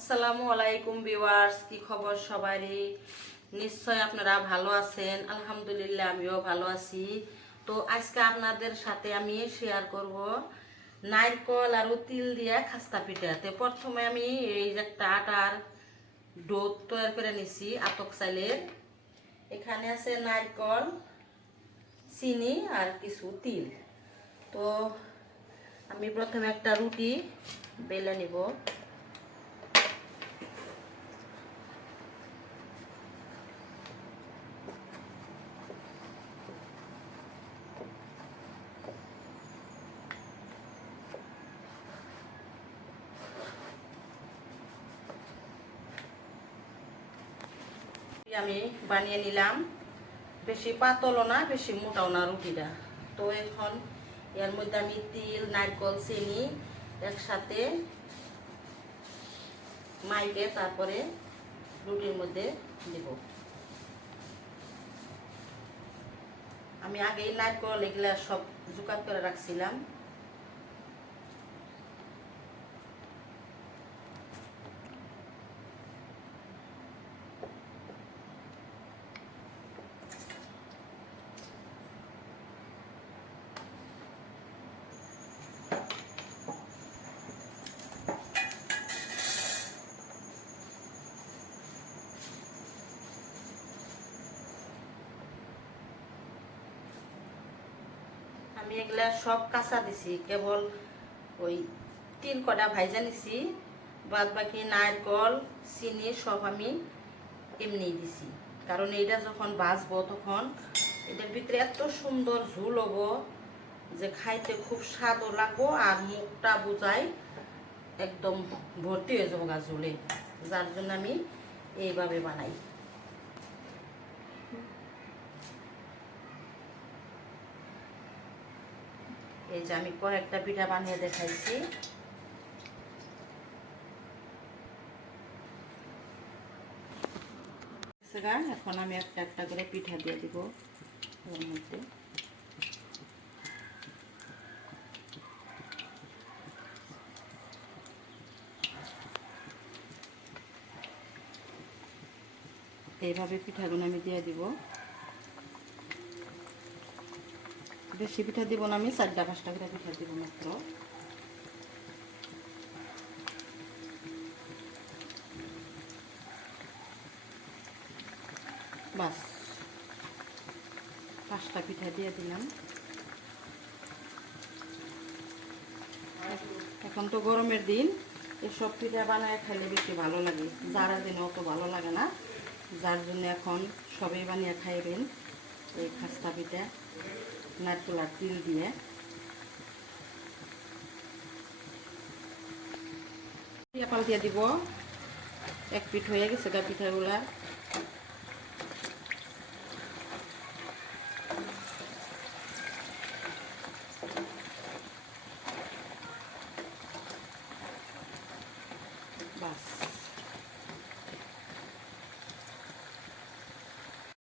আসসালামু আলাইকুম ভিউয়ার্স, কি খবর সবারই? নিশ্চয় আপনারা ভালো আছেন। আলহামদুলিল্লাহ আমিও ভালো আছি। তো আজকে আপনাদের সাথে আমি শেয়ার করব নারকেল আর তিল দিয়ে খাস্তা পিঠা। তো প্রথমে আমি এই যে একটা আটার ডো তৈরি করে নিছি আতক চাইলের। এখানে আছে নারকেল, চিনি আর কিছু তিল। তো আমি প্রথমে একটা রুটি বেলে নিব। আমি বানিয়ে নিলাম, বেশি পাতলও না বেশি মোটাও না রুটিটা। তো এখন এর মধ্যে আমি তিল, নারকেল, চিনি একসাথে মাইকে তারপরে রুটির মধ্যে দেব। আমি আগেই নারকেল এগুলা সব জোগাড় করে রাখছিলাম। আমি এগুলা সব কাঁচা দিছি, কেবল ওই তিল কটা ভাইজা নিছি, বাদ বাকি নারকেল, চিনি সব আমি এমনি দিছি। কারণ এইটা যখন ভাজবো তখন এটার ভিতরে এত সুন্দর ঝোল হবো যে খাইতে খুব স্বাদও লাগবো, আর মুখটা বোঝাই একদম ভর্তি হয়ে যাবো গা ঝোলে। যার জন্য আমি এইভাবে বানাই। এই যে আমি কয়েকটা পিঠা বানিয়ে দেখাইছি। এখন আমি একটা একটা করে পিঠা দিয়ে দিব ওর মধ্যে। এইভাবে পিঠাগুলো আমি দিয়ে দিব। বেশি পিঠা দিব না, আমি 4-5টা করে পিঠা দিব মাত্র। বাস 5টা পিঠা দিয়ে দিলাম। এখন তো গরমের দিন, এসব পিঠা বানায় খাইলে বেশি ভালো লাগে। যারা দিনে অত ভালো লাগে না, যার জন্য এখন সবাই বানিয়ে খাইবেন এই খাস্তা পিঠা নারকেল আর তিল দিয়ে। পাল্টিয়ে দিব। এক পিঠ হয়ে গেছে গা পিঠাগুলা। বাস